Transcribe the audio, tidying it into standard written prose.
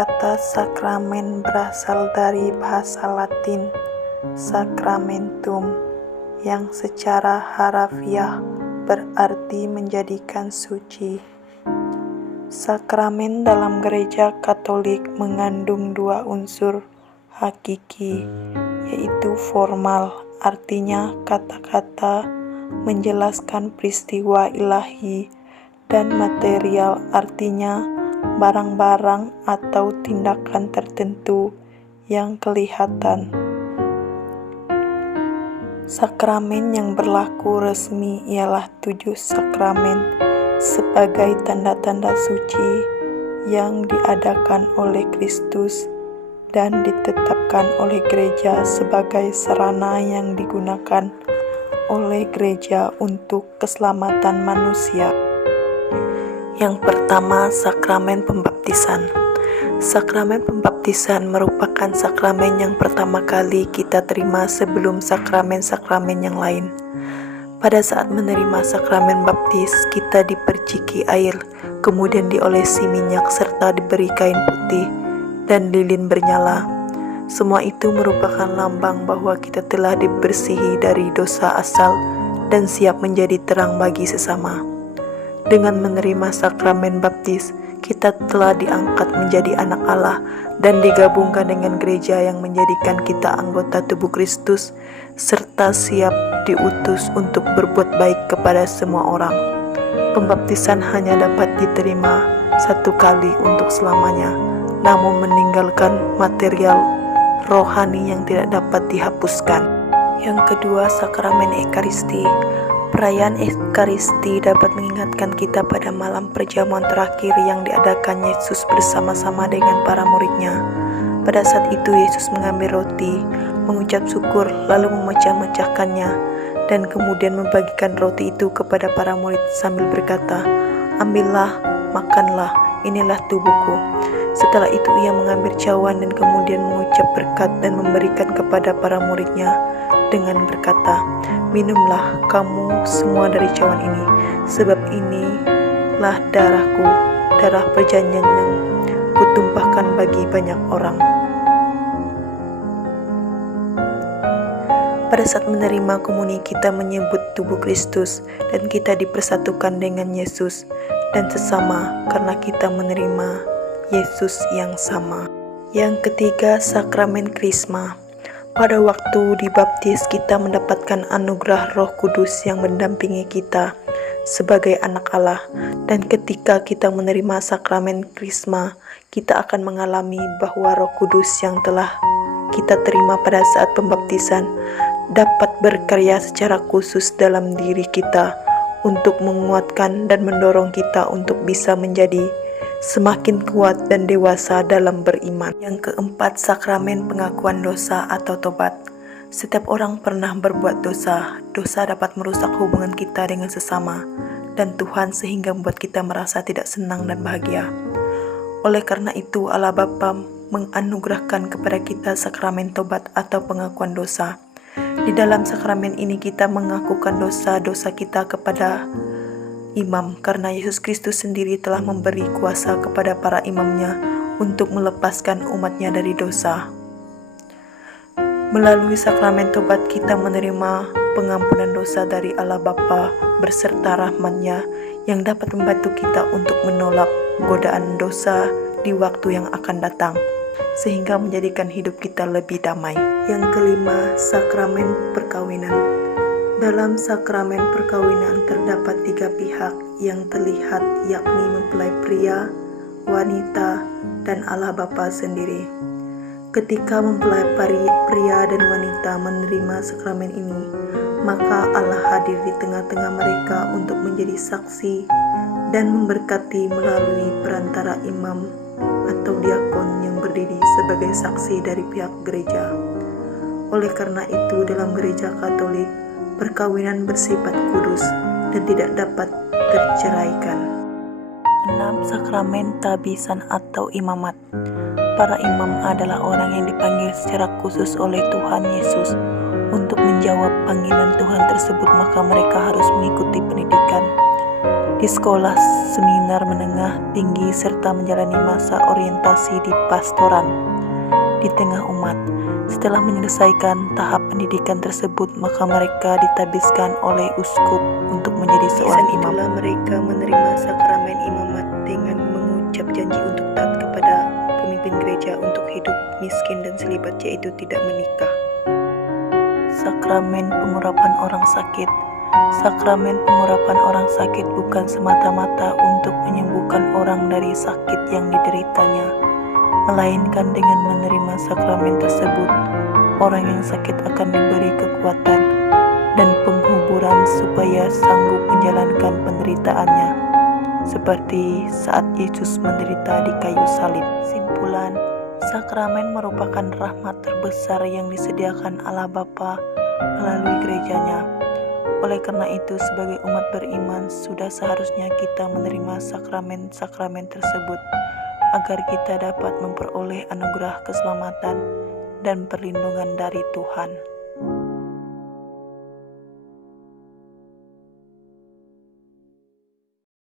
Kata sakramen berasal dari bahasa Latin sacramentum, yang secara harafiah berarti menjadikan suci. Sakramen dalam Gereja Katolik mengandung dua unsur hakiki, yaitu formal, artinya kata-kata menjelaskan peristiwa ilahi, dan material, artinya barang-barang atau tindakan tertentu yang kelihatan. Sakramen yang berlaku resmi ialah 7 sakramen sebagai tanda-tanda suci yang diadakan oleh Kristus dan ditetapkan oleh gereja sebagai sarana yang digunakan oleh gereja untuk keselamatan manusia. Yang pertama, sakramen pembaptisan. Sakramen pembaptisan merupakan sakramen yang pertama kali kita terima sebelum sakramen-sakramen yang lain. Pada saat menerima sakramen baptis, kita diperciki air, kemudian diolesi minyak serta diberi kain putih dan lilin bernyala. Semua itu merupakan lambang bahwa kita telah dibersihi dari dosa asal dan siap menjadi terang bagi sesama. Dengan menerima sakramen baptis, kita telah diangkat menjadi anak Allah dan digabungkan dengan gereja yang menjadikan kita anggota tubuh Kristus serta siap diutus untuk berbuat baik kepada semua orang. Pembaptisan hanya dapat diterima satu kali untuk selamanya, namun meninggalkan material rohani yang tidak dapat dihapuskan. Yang kedua, sakramen Ekaristi. Perayaan Ekaristi dapat mengingatkan kita pada malam perjamuan terakhir yang diadakan Yesus bersama-sama dengan para muridnya. Pada saat itu Yesus mengambil roti, mengucap syukur, lalu memecah-mecahkannya, dan kemudian membagikan roti itu kepada para murid sambil berkata, "Ambillah, makanlah, inilah tubuhku." Setelah itu ia mengambil cawan dan kemudian mengucap berkat dan memberikan kepada para muridnya dengan berkata, "Minumlah kamu semua dari cawan ini, sebab inilah darahku, darah perjanjian yang kutumpahkan bagi banyak orang." Pada saat menerima komuni, kita menyebut tubuh Kristus dan kita dipersatukan dengan Yesus dan sesama karena kita menerima Yesus yang sama. Yang ketiga, sakramen Krisma. Pada waktu dibaptis, kita mendapatkan anugerah Roh Kudus yang mendampingi kita sebagai anak Allah. Dan ketika kita menerima sakramen Krisma, kita akan mengalami bahwa Roh Kudus yang telah kita terima pada saat pembaptisan dapat berkarya secara khusus dalam diri kita untuk menguatkan dan mendorong kita untuk bisa menjadi semakin kuat dan dewasa dalam beriman. Yang keempat, sakramen pengakuan dosa atau tobat. Setiap orang pernah berbuat dosa. Dosa dapat merusak hubungan kita dengan sesama dan Tuhan sehingga membuat kita merasa tidak senang dan bahagia. Oleh karena itu, Allah Bapa menganugerahkan kepada kita sakramen tobat atau pengakuan dosa. Di dalam sakramen ini kita mengakukan dosa-dosa kita kepada imam, karena Yesus Kristus sendiri telah memberi kuasa kepada para imamnya untuk melepaskan umatnya dari dosa. Melalui sakramen tobat kita menerima pengampunan dosa dari Allah Bapa beserta rahmat-Nya yang dapat membantu kita untuk menolak godaan dosa di waktu yang akan datang, sehingga menjadikan hidup kita lebih damai. Yang kelima, sakramen perkawinan. Dalam sakramen perkawinan terdapat 3 pihak yang terlihat, yakni mempelai pria, wanita, dan Allah Bapa sendiri. Ketika mempelai pria dan wanita menerima sakramen ini, maka Allah hadir di tengah-tengah mereka untuk menjadi saksi dan memberkati melalui perantara imam atau diakon yang berdiri sebagai saksi dari pihak gereja. Oleh karena itu, dalam Gereja Katolik, perkawinan bersifat kudus dan tidak dapat terceraikan. 6. Sakramen tabisan atau imamat. Para imam adalah orang yang dipanggil secara khusus oleh Tuhan Yesus untuk menjawab panggilan Tuhan tersebut, maka mereka harus mengikuti pendidikan di sekolah, seminar menengah tinggi, serta menjalani masa orientasi di pastoran di tengah umat. Setelah menyelesaikan tahap pendidikan tersebut, maka mereka ditabiskan oleh uskup untuk menjadi seorang imam. Itulah mereka menerima sakramen imamat dengan mengucap janji untuk taat kepada pemimpin gereja, untuk hidup miskin dan selibat, yaitu tidak menikah. Sakramen pengurapan orang sakit. Sakramen pengurapan orang sakit bukan semata-mata untuk menyembuhkan orang dari sakit yang dideritanya, melainkan dengan menerima sakramen tersebut, orang yang sakit akan diberi kekuatan dan penghuburan supaya sanggup menjalankan penderitaannya, seperti saat Yesus menderita di kayu salib. Simpulan, sakramen merupakan rahmat terbesar yang disediakan Allah Bapa melalui gerejanya. Oleh karena itu, sebagai umat beriman, sudah seharusnya kita menerima sakramen-sakramen tersebut, agar kita dapat memperoleh anugerah keselamatan dan perlindungan dari Tuhan.